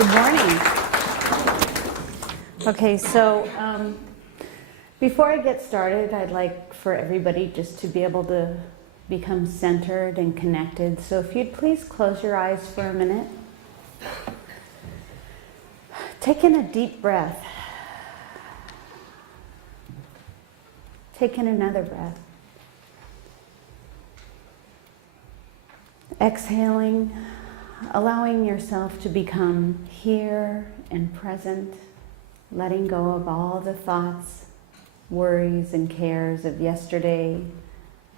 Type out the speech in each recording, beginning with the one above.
Good morning. Okay, so before I get started, I'd like for everybody just to be able to become centered and connected. So if you'd please close your eyes for a minute. Take in a deep breath. Take in another breath. Exhaling, allowing yourself to become here and present, letting go of all the thoughts, worries, and cares of yesterday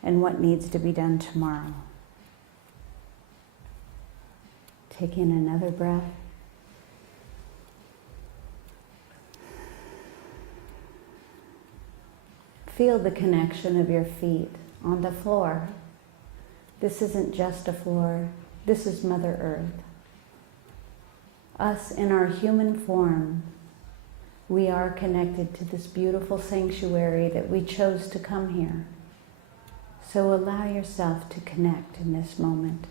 and what needs to be done tomorrow. Take in another breath. Feel the connection of your feet on the floor. This isn't just a floor. This is Mother Earth. Us in our human form, we are connected to this beautiful sanctuary that we chose to come here. So allow yourself to connect in this moment.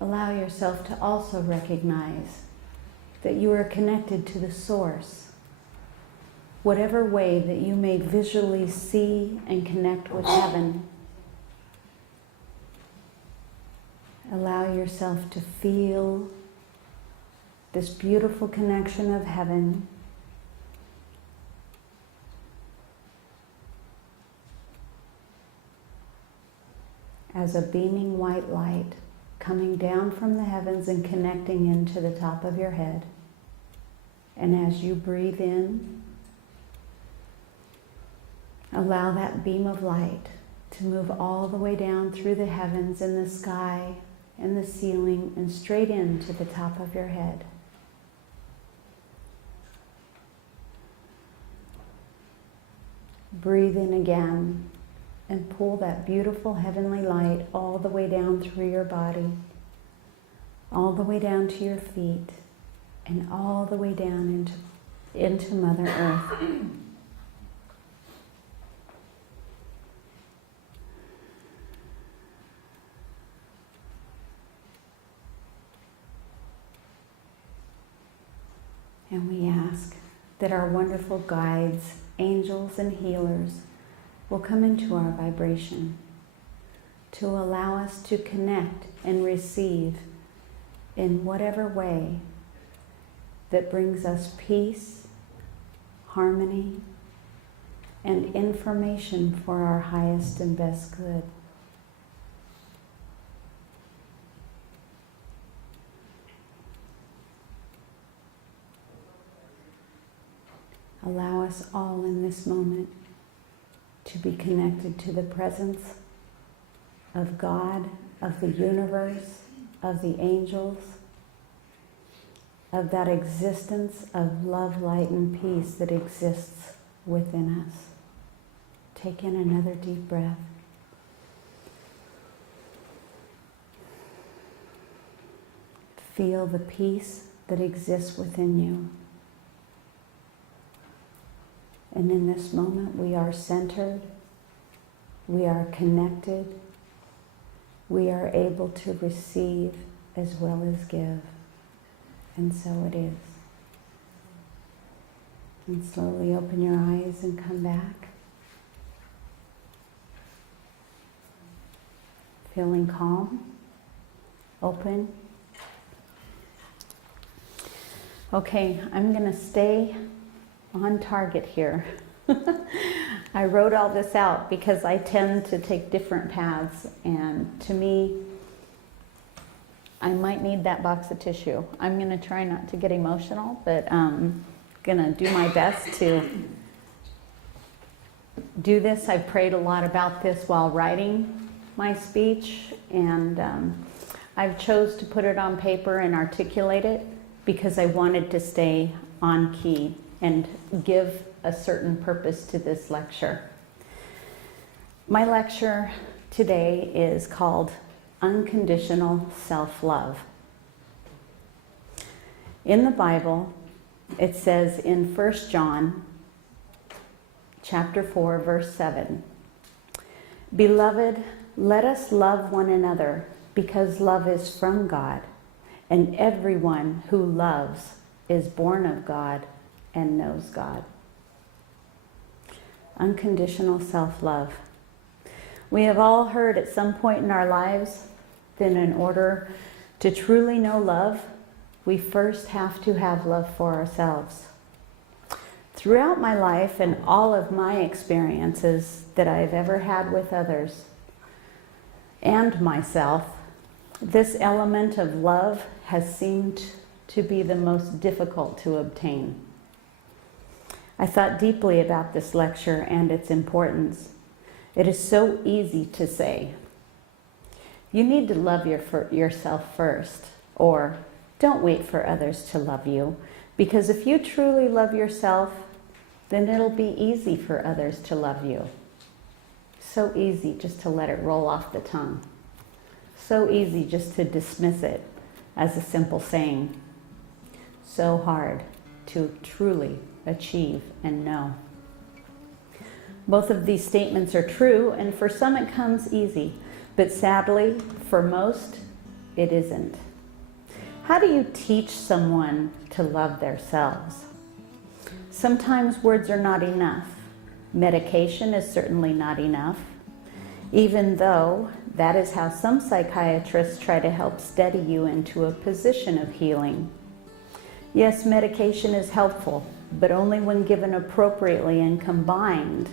Allow yourself to also recognize that you are connected to the source. Whatever way that you may visually see and connect with heaven, allow yourself to feel this beautiful connection of heaven as a beaming white light coming down from the heavens and connecting into the top of your head. And as you breathe in, allow that beam of light to move all the way down through the heavens and the sky and the ceiling and straight into the top of your head. Breathe in again and pull that beautiful heavenly light all the way down through your body, all the way down to your feet, and all the way down into Mother Earth. And we ask that our wonderful guides, angels, and healers will come into our vibration to allow us to connect and receive in whatever way that brings us peace, harmony, and information for our highest and best good. Allow us all in this moment to be connected to the presence of God, of the universe, of the angels, of that existence of love, light, and peace that exists within us. Take in another deep breath. Feel the peace that exists within you. And in this moment, we are centered, we are connected, we are able to receive as well as give. And so it is. And slowly open your eyes and come back. Feeling calm, open. Okay, I'm going to stay on target here. I wrote all this out because I tend to take different paths, and to me, I might need that box of tissue. I'm going to try not to get emotional, but I'm going to do my best to do this. I prayed a lot about this while writing my speech, and I've chose to put it on paper and articulate it because I wanted to stay on key and give a certain purpose to this lecture. My lecture today is called Unconditional Self-Love. In the Bible, it says in 1 John chapter 4, verse 7, Beloved, let us love one another, because love is from God, and everyone who loves is born of God and knows God. Unconditional self-love. We have all heard at some point in our lives that in order to truly know love, we first have to have love for ourselves. Throughout my life and all of my experiences that I've ever had with others and myself, this element of love has seemed to be the most difficult to obtain. I thought deeply about this lecture and its importance. It is so easy to say, you need to love yourself first, or don't wait for others to love you, because if you truly love yourself, then it'll be easy for others to love you. So easy just to let it roll off the tongue. So easy just to dismiss it as a simple saying. So hard to truly achieve and know. Both of these statements are true, and for some it comes easy, but sadly, for most, it isn't. How do you teach someone to love themselves? Sometimes words are not enough. Medication is certainly not enough, even though that is how some psychiatrists try to help steady you into a position of healing. Yes, medication is helpful, but only when given appropriately and combined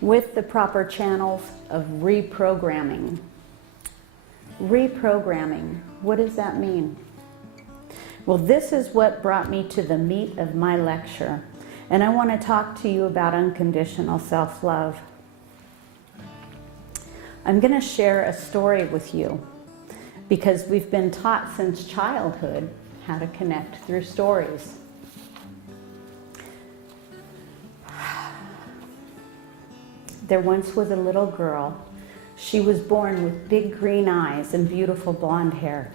with the proper channels of reprogramming. Reprogramming, what does that mean? Well, this is what brought me to the meat of my lecture, and I want to talk to you about unconditional self-love. I'm going to share a story with you because we've been taught since childhood how to connect through stories. There once was a little girl. She was born with big green eyes and beautiful blonde hair.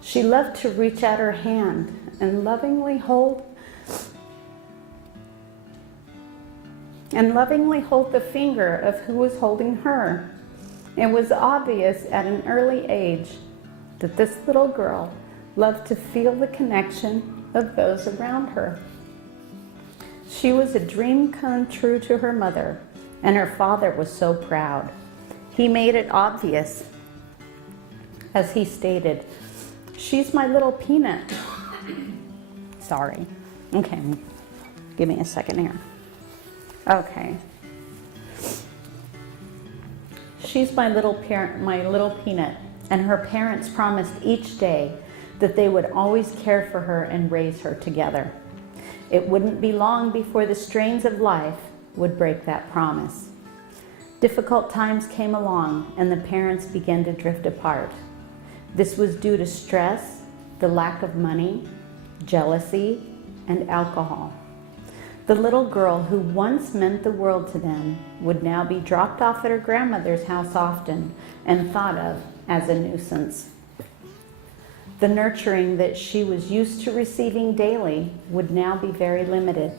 She loved to reach out her hand and lovingly hold the finger of who was holding her. It was obvious at an early age that this little girl loved to feel the connection of those around her. She was a dream come true to her mother, and her father was so proud. He made it obvious, as he stated, "She's my little peanut." Sorry. Okay, give me a second here. Okay. She's my little peanut, and her parents promised each day that they would always care for her and raise her together. It wouldn't be long before the strains of life would break that promise. Difficult times came along, and the parents began to drift apart. This was due to stress, the lack of money, jealousy, and alcohol. The little girl who once meant the world to them would now be dropped off at her grandmother's house often and thought of as a nuisance. The nurturing that she was used to receiving daily would now be very limited.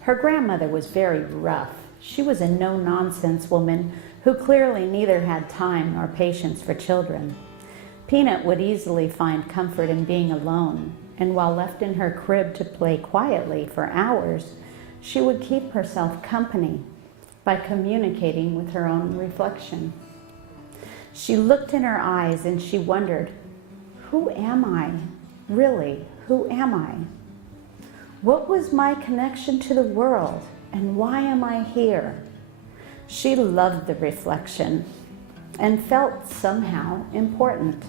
Her grandmother was very rough. She was a no-nonsense woman who clearly neither had time nor patience for children. Peanut would easily find comfort in being alone, and while left in her crib to play quietly for hours, she would keep herself company by communicating with her own reflection. She looked in her eyes and she wondered, who am I? Really, who am I? What was my connection to the world, and why am I here? She loved the reflection and felt somehow important.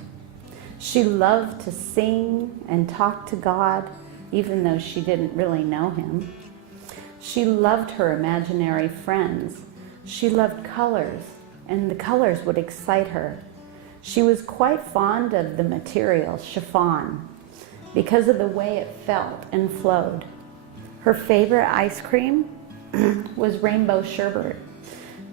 She loved to sing and talk to God, even though she didn't really know him. She loved her imaginary friends. She loved colors, and the colors would excite her. She was quite fond of the material chiffon because of the way it felt and flowed. Her favorite ice cream was rainbow sherbet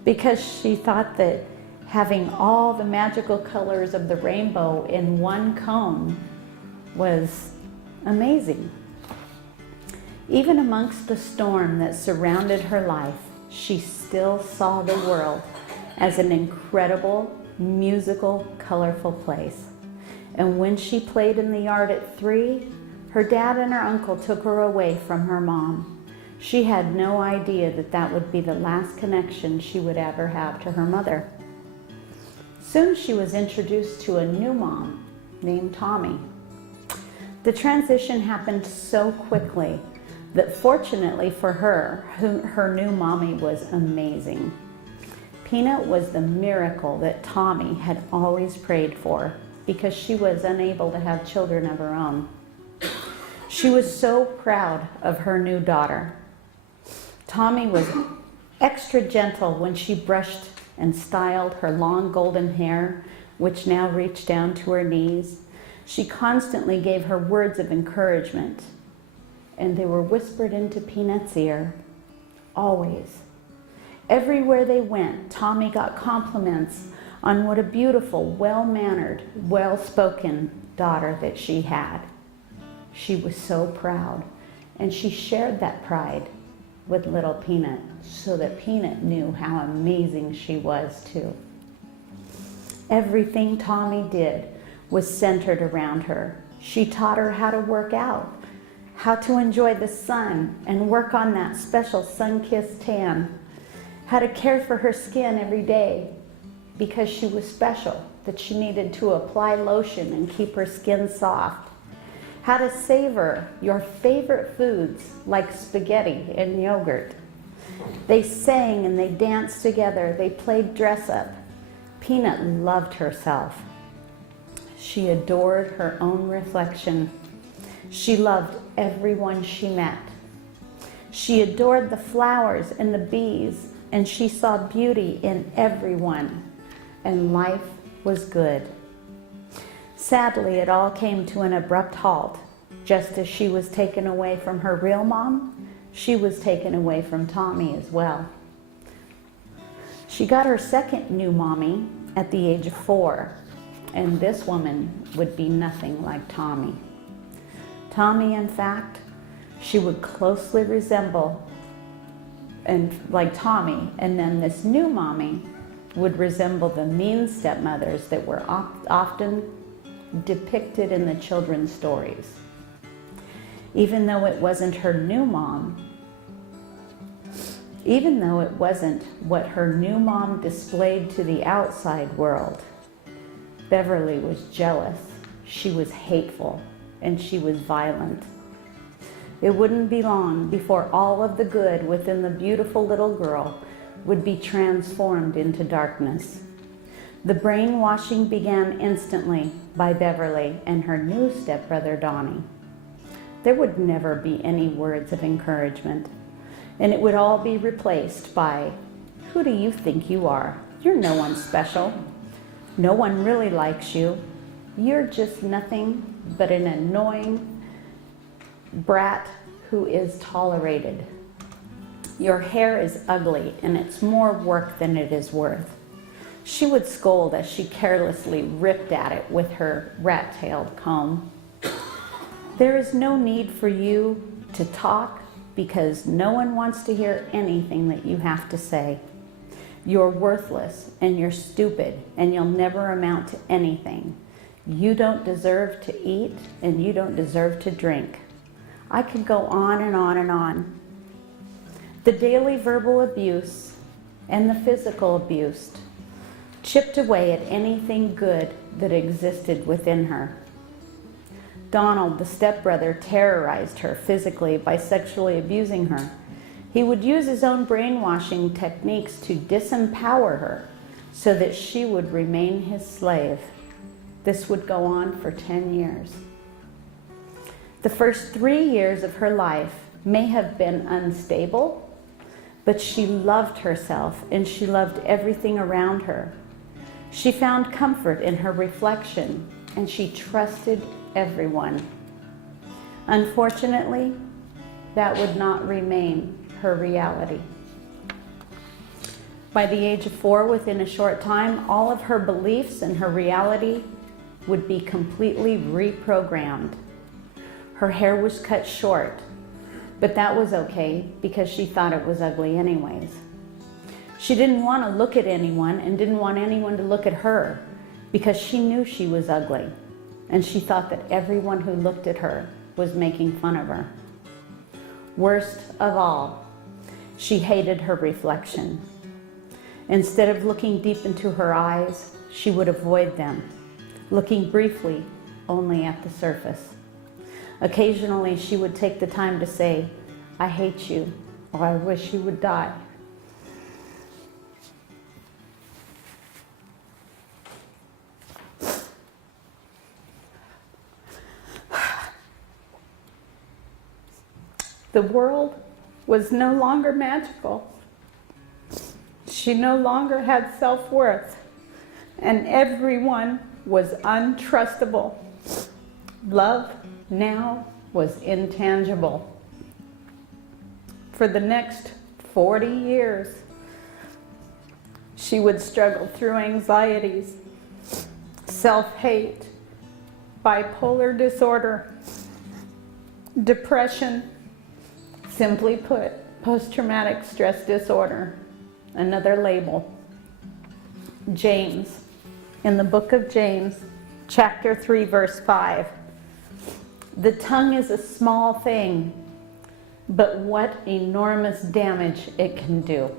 because she thought that having all the magical colors of the rainbow in one cone was amazing. Even amongst the storm that surrounded her life, she still saw the world as an incredible, musical, colorful place. And when she played in the yard at 3, her dad and her uncle took her away from her mom. She had no idea that that would be the last connection she would ever have to her mother. Soon she was introduced to a new mom named Tommy. The transition happened so quickly that fortunately for her, her new mommy was amazing. Peanut was the miracle that Tommy had always prayed for because she was unable to have children of her own. She was so proud of her new daughter. Tommy was extra gentle when she brushed and styled her long golden hair, which now reached down to her knees. She constantly gave her words of encouragement, and they were whispered into Peanut's ear, always. Everywhere they went, Tommy got compliments on what a beautiful, well-mannered, well-spoken daughter that she had. She was so proud, and she shared that pride with little Peanut so that Peanut knew how amazing she was too. Everything Tommy did was centered around her. She taught her how to work out, how to enjoy the sun and work on that special sun-kissed tan, how to care for her skin every day because she was special, that she needed to apply lotion and keep her skin soft, how to savor your favorite foods like spaghetti and yogurt. They sang and they danced together. They played dress up. Peanut loved herself. She adored her own reflection. She loved everyone she met. She adored the flowers and the bees, and she saw beauty in everyone, and life was good. Sadly, it all came to an abrupt halt. Just as she was taken away from her real mom, she was taken away from Tommy as well. She got her second new mommy at the age of 4, and this woman would be nothing like Tommy. Tommy, in fact, she would closely resemble and like Tommy, and then this new mommy would resemble the mean stepmothers that were often depicted in the children's stories. Even though it wasn't her new mom, even though it wasn't what her new mom displayed to the outside world, Beverly was jealous, she was hateful, and she was violent. It wouldn't be long before all of the good within the beautiful little girl would be transformed into darkness. The brainwashing began instantly by Beverly and her new stepbrother Donnie. There would never be any words of encouragement, and it would all be replaced by, "Who do you think you are? You're no one special. No one really likes you. You're just nothing but an annoying brat who is tolerated. Your hair is ugly and it's more work than it is worth." She would scold as she carelessly ripped at it with her rat-tailed comb. "There is no need for you to talk because no one wants to hear anything that you have to say. You're worthless and you're stupid and you'll never amount to anything. You don't deserve to eat and you don't deserve to drink." I could go on and on and on. The daily verbal abuse and the physical abuse chipped away at anything good that existed within her. Donald, the stepbrother, terrorized her physically by sexually abusing her. He would use his own brainwashing techniques to disempower her so that she would remain his slave. This would go on for 10 years. The first 3 years of her life may have been unstable, but she loved herself and she loved everything around her. She found comfort in her reflection and she trusted everyone. Unfortunately, that would not remain her reality. By the age of 4, within a short time, all of her beliefs and her reality would be completely reprogrammed. Her hair was cut short. But that was okay because she thought it was ugly anyways. She didn't want to look at anyone and didn't want anyone to look at her because she knew she was ugly. And she thought that everyone who looked at her was making fun of her. Worst of all, she hated her reflection. Instead of looking deep into her eyes, she would avoid them, looking briefly only at the surface. Occasionally, she would take the time to say, "I hate you," or "I wish you would die." The world was no longer magical. She no longer had self-worth, and everyone was untrustable. Love now was intangible. For the next 40 years, she would struggle through anxieties, self-hate, bipolar disorder, depression, simply put, post-traumatic stress disorder, another label. James, in the book of James, chapter 3, verse 5, "The tongue is a small thing, but what enormous damage it can do."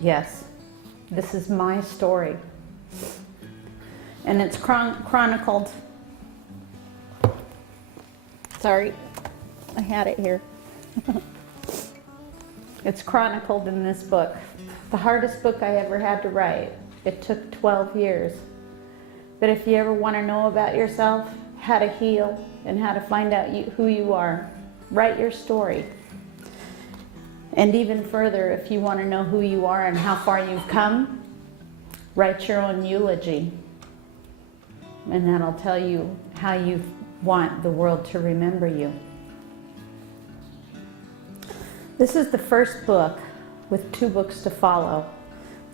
Yes, this is my story. And it's chronicled. Sorry, I had it here. It's chronicled in this book. The hardest book I ever had to write. It took 12 years. But if you ever want to know about yourself, how to heal, and how to find out who you are, write your story. And even further, if you want to know who you are and how far you've come, write your own eulogy. And that'll tell you how you want the world to remember you. This is the first book with 2 books to follow.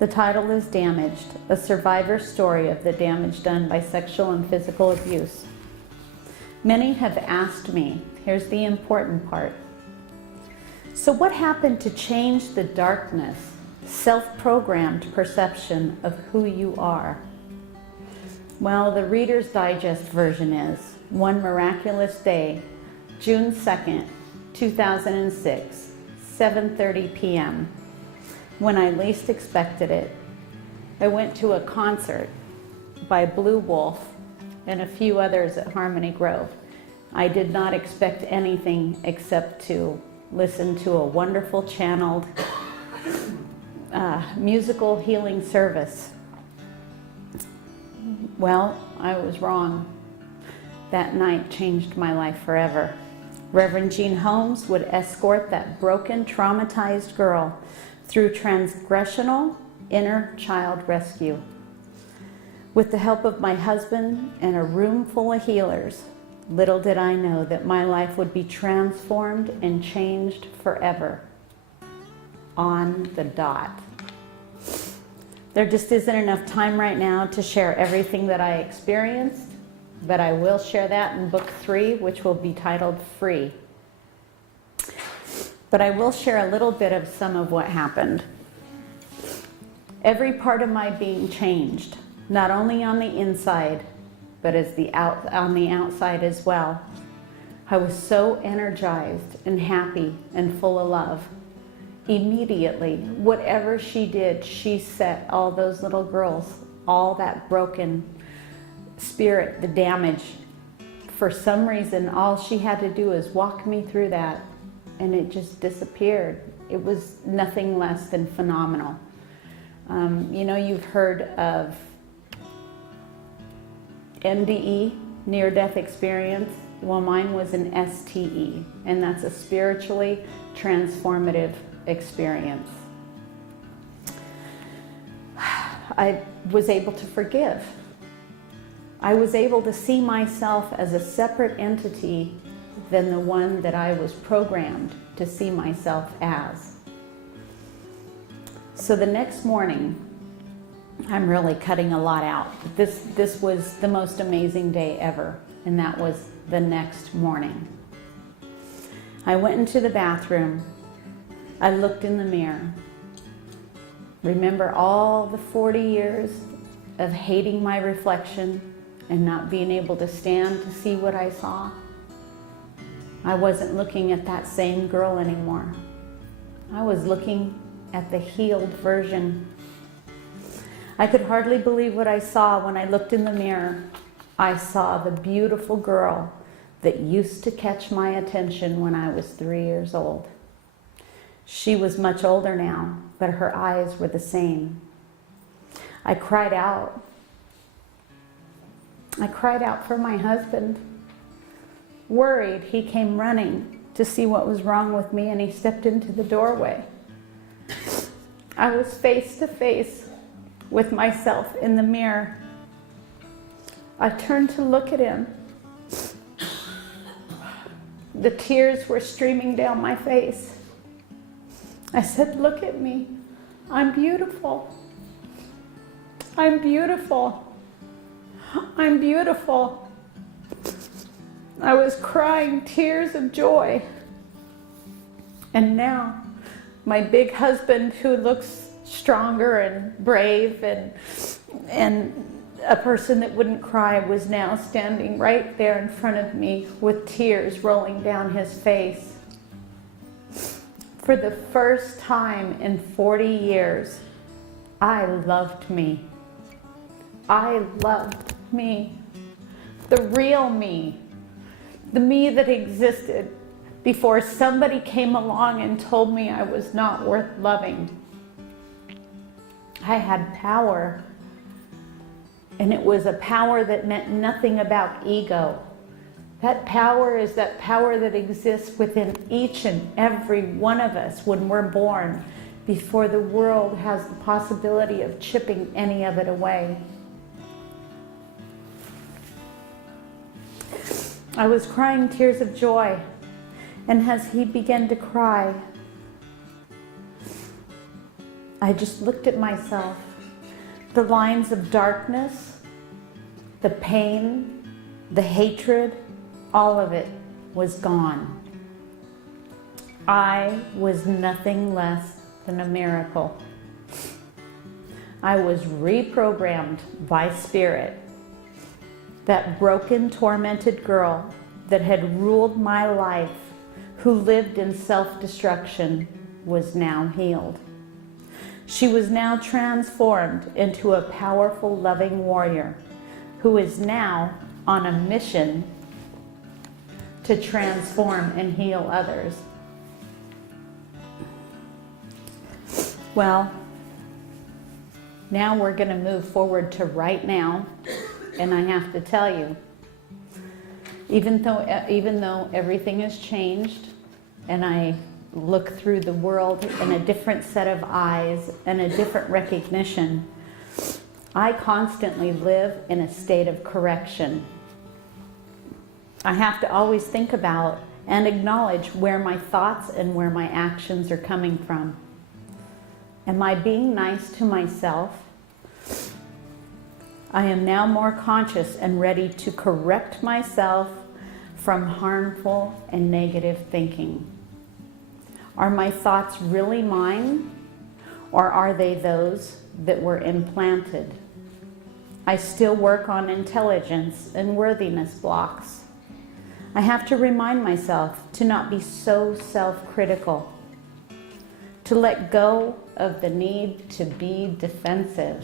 The title is Damaged, a survivor's story of the damage done by sexual and physical abuse. Many have asked me, here's the important part, so what happened to change the darkness, self-programmed perception of who you are? Well, the Reader's Digest version is, one miraculous day, June 2nd, 2006, 7:30 p.m., when I least expected it, I went to a concert by Blue Wolf and a few others at Harmony Grove. I did not expect anything except to listen to a wonderful channeled musical healing service. Well, I was wrong. That night changed my life forever. Reverend Jean Holmes would escort that broken, traumatized girl through transgressional inner child rescue. With the help of my husband and a room full of healers, little did I know that my life would be transformed and changed forever. On the dot. There just isn't enough time right now to share everything that I experienced, but I will share that in book 3, which will be titled Free. But I will share a little bit of some of what happened. Every part of my being changed, not only on the inside, but on the outside as well. I was so energized and happy and full of love. Immediately, whatever she did, she set all those little girls, all that broken spirit, the damage. For some reason, all she had to do is walk me through that, and it just disappeared. It was nothing less than phenomenal. You know, you've heard of NDE, near-death experience. Well, mine was an STE, and that's a spiritually transformative experience. I was able to forgive. I was able to see myself as a separate entity than the one that I was programmed to see myself as. So the next morning, I'm really cutting a lot out. This was the most amazing day ever, and that was the next morning. I went into the bathroom. I looked in the mirror. Remember all the 40 years of hating my reflection and not being able to stand to see what I saw? I wasn't looking at that same girl anymore. I was looking at the healed version. I could hardly believe what I saw when I looked in the mirror. I saw the beautiful girl that used to catch my attention when I was 3 years old. She was much older now, but her eyes were the same. I cried out. I cried out for my husband. Worried, he came running to see what was wrong with me, and he stepped into the doorway. I was face to face with myself in the mirror. I turned to look at him. The tears were streaming down my face. I said, "Look at me. I'm beautiful. I'm beautiful. I'm beautiful." I was crying tears of joy. And now, my big husband, who looks stronger and brave and a person that wouldn't cry, was now standing right there in front of me with tears rolling down his face. For the first time in 40 years, I loved me. I loved me. The real me. The me that existed before somebody came along and told me I was not worth loving. I had power. And it was a power that meant nothing about ego. That power is that power that exists within each and every one of us when we're born, before the world has the possibility of chipping any of it away. I was crying tears of joy, and as he began to cry, I just looked at myself. The lines of darkness, the pain, the hatred, all of it was gone. I was nothing less than a miracle. I was reprogrammed by Spirit. That broken, tormented girl that had ruled my life, who lived in self-destruction, was now healed. She was now transformed into a powerful, loving warrior who is now on a mission to transform and heal others. Well, now we're going to move forward to right now, and I have to tell you, even though everything has changed, and I look through the world in a different set of eyes and a different recognition, I constantly live in a state of correction. I have to always think about and acknowledge where my thoughts and where my actions are coming from. Am I being nice to myself? I am now more conscious and ready to correct myself from harmful and negative thinking. Are my thoughts really mine, or are they those that were implanted? I still work on intelligence and worthiness blocks. I have to remind myself to not be so self-critical, to let go of the need to be defensive.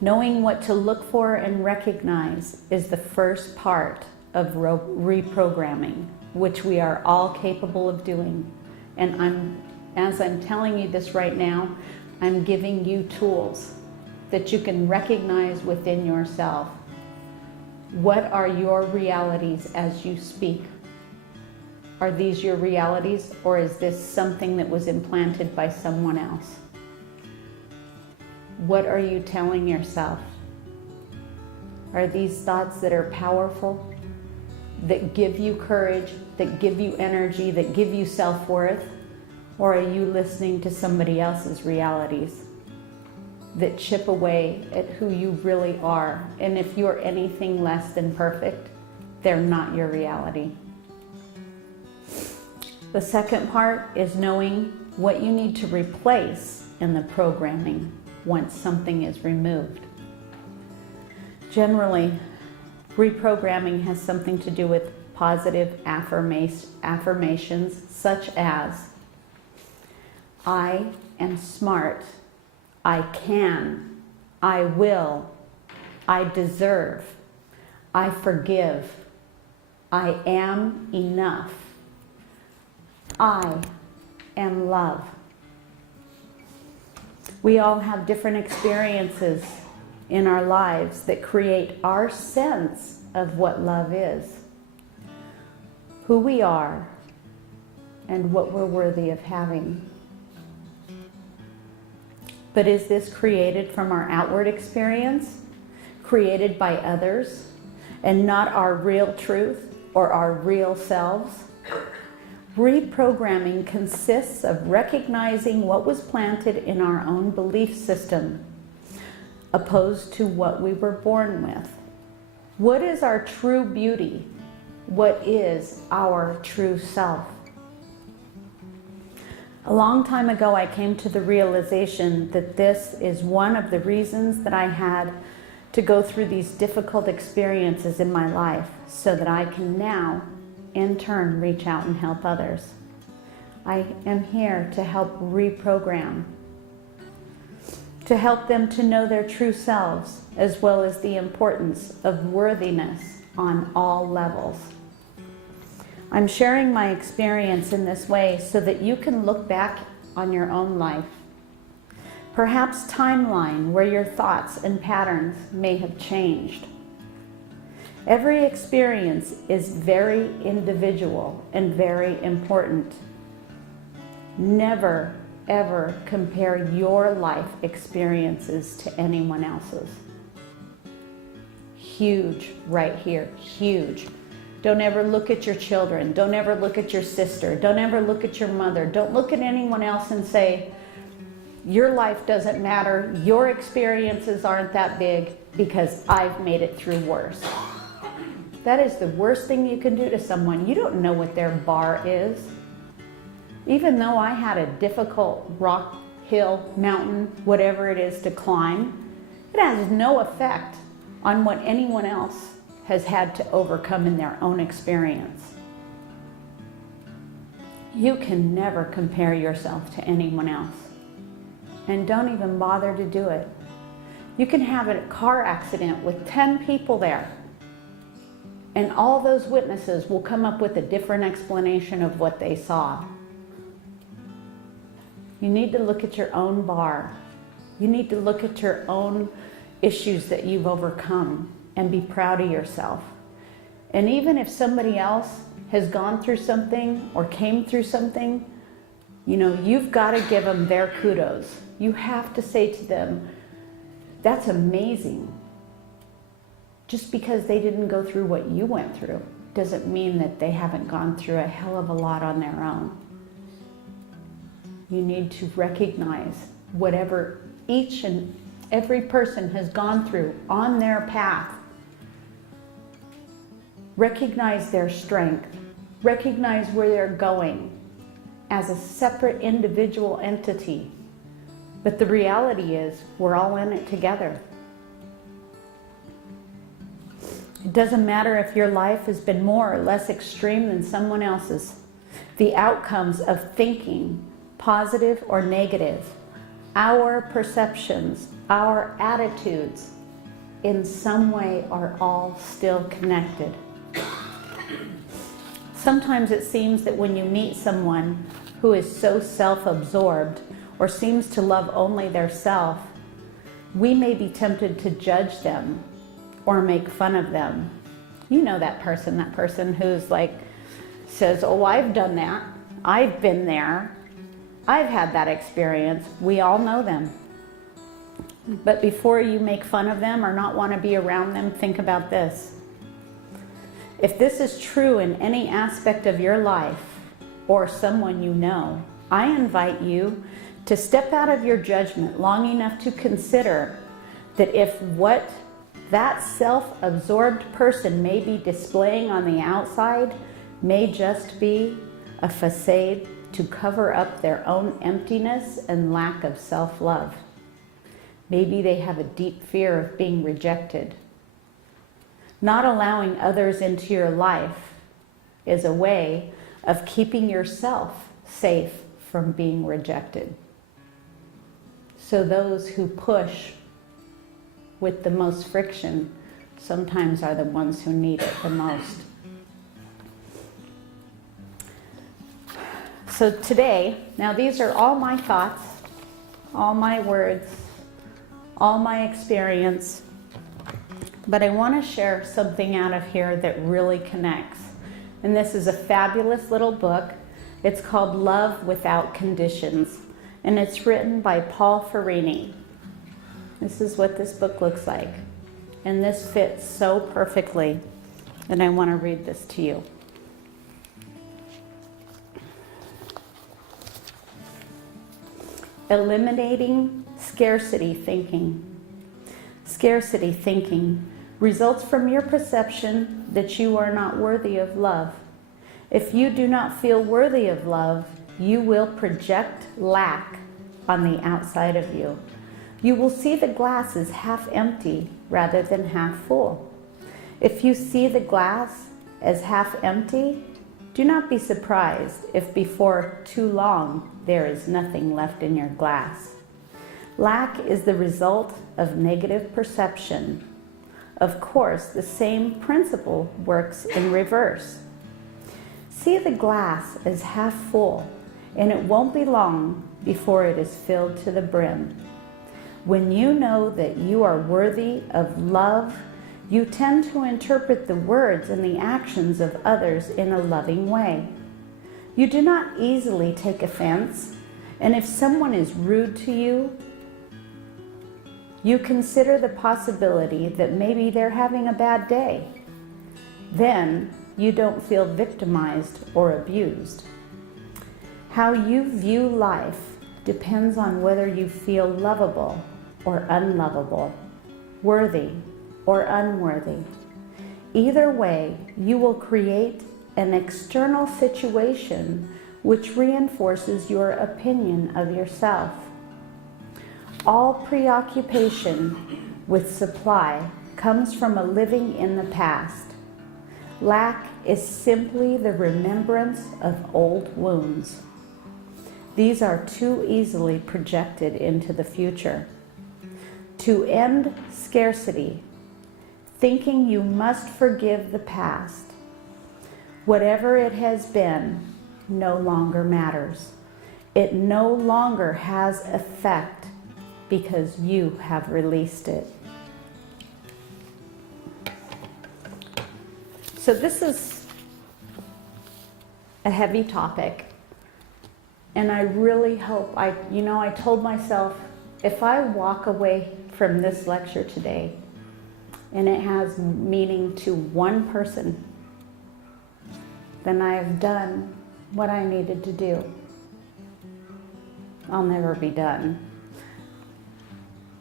Knowing what to look for and recognize is the first part of reprogramming, which we are all capable of doing. And as I'm telling you this right now, I'm giving you tools that you can recognize within yourself. What are your realities as you speak? Are these your realities, or is this something that was implanted by someone else? What are you telling yourself? Are these thoughts that are powerful, that give you courage, that give you energy, that give you self-worth? Or are you listening to somebody else's realities that chip away at who you really are? And if you're anything less than perfect, they're not your reality. The second part is knowing what you need to replace in the programming once something is removed. Generally, reprogramming has something to do with positive affirmations such as, I am smart, I can, I will, I deserve, I forgive, I am enough, I am love. We all have different experiences in our lives that create our sense of what love is, who we are, and what we're worthy of having. But is this created from our outward experience, created by others, and not our real truth or our real selves? Reprogramming consists of recognizing what was planted in our own belief system, opposed to what we were born with. What is our true beauty? What is our true self? A long time ago, I came to the realization that this is one of the reasons that I had to go through these difficult experiences in my life, so that I can now, in turn, reach out and help others. I am here to help reprogram, to help them to know their true selves, as well as the importance of worthiness on all levels. I'm sharing my experience in this way so that you can look back on your own life. Perhaps timeline where your thoughts and patterns may have changed. Every experience is very individual and very important. Never, ever compare your life experiences to anyone else's. Huge right here, huge. Don't ever look at your children. Don't ever look at your sister. Don't ever look at your mother. Don't look at anyone else and say, your life doesn't matter. Your experiences aren't that big because I've made it through worse. That is the worst thing you can do to someone. You don't know what their bar is. Even though I had a difficult rock, hill, mountain, whatever it is to climb, it has no effect on what anyone else has had to overcome in their own experience. You can never compare yourself to anyone else. And don't even bother to do it. You can have a car accident with 10 people there, and all those witnesses will come up with a different explanation of what they saw. You need to look at your own bar. You need to look at your own issues that you've overcome and be proud of yourself. And even if somebody else has gone through something or came through something, you know, you've got to give them their kudos. You have to say to them, that's amazing. Just because they didn't go through what you went through doesn't mean that they haven't gone through a hell of a lot on their own. You need to recognize whatever each and every person has gone through on their path. Recognize their strength. Recognize where they're going as a separate individual entity. But the reality is, we're all in it together. It doesn't matter if your life has been more or less extreme than someone else's. The outcomes of thinking, positive or negative, our perceptions, our attitudes, in some way are all still connected. Sometimes it seems that when you meet someone who is so self-absorbed or seems to love only their self, we may be tempted to judge them or make fun of them. You know that person who's like, says, oh, I've done that. I've been there. I've had that experience. We all know them. But before you make fun of them or not want to be around them, think about this. If this is true in any aspect of your life or someone you know, I invite you to step out of your judgment long enough to consider that if what that self-absorbed person may be displaying on the outside may just be a facade to cover up their own emptiness and lack of self-love. Maybe they have a deep fear of being rejected. Not allowing others into your life is a way of keeping yourself safe from being rejected. So those who push with the most friction sometimes are the ones who need it the most. So today, now these are all my thoughts, all my words, all my experience, but I want to share something out of here that really connects. And this is a fabulous little book. It's called Love Without Conditions, and it's written by Paul Ferrini. This is what this book looks like, and this fits so perfectly, and I want to read this to you. Eliminating scarcity thinking. Scarcity thinking results from your perception that you are not worthy of love. If you do not feel worthy of love, you will project lack on the outside of you. You will see the glass as half empty rather than half full. If you see the glass as half empty, do not be surprised if before too long there is nothing left in your glass. Lack is the result of negative perception. Of course, the same principle works in reverse. See the glass as half full, and it won't be long before it is filled to the brim. When you know that you are worthy of love, you tend to interpret the words and the actions of others in a loving way. You do not easily take offense, and if someone is rude to you, you consider the possibility that maybe they're having a bad day. Then you don't feel victimized or abused. How you view life depends on whether you feel lovable or unlovable, worthy or unworthy. Either way, you will create an external situation which reinforces your opinion of yourself. All preoccupation with supply comes from a living in the past. Lack is simply the remembrance of old wounds. These are too easily projected into the future. To end scarcity, thinking you must forgive the past. Whatever it has been no longer matters. It no longer has effect because you have released it. So this is a heavy topic, and I really hope, I told myself, if I walk away from this lecture today and it has meaning to one person, then I have done what I needed to do. I'll never be done.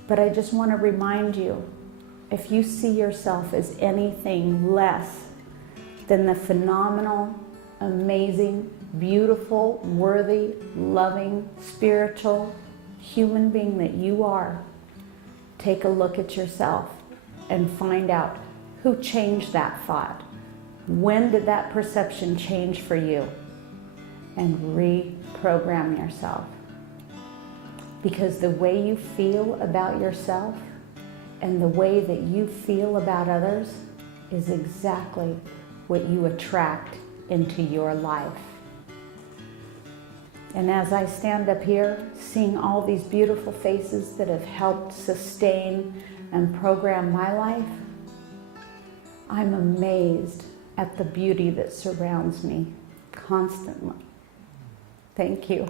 But I just want to remind you, if you see yourself as anything less than the phenomenal, amazing, beautiful, worthy, loving, spiritual human being that you are, take a look at yourself and find out who changed that thought. When did that perception change for you? And reprogram yourself. Because the way you feel about yourself and the way that you feel about others is exactly what you attract into your life. And as I stand up here, seeing all these beautiful faces that have helped sustain and program my life, I'm amazed at the beauty that surrounds me constantly. Thank you.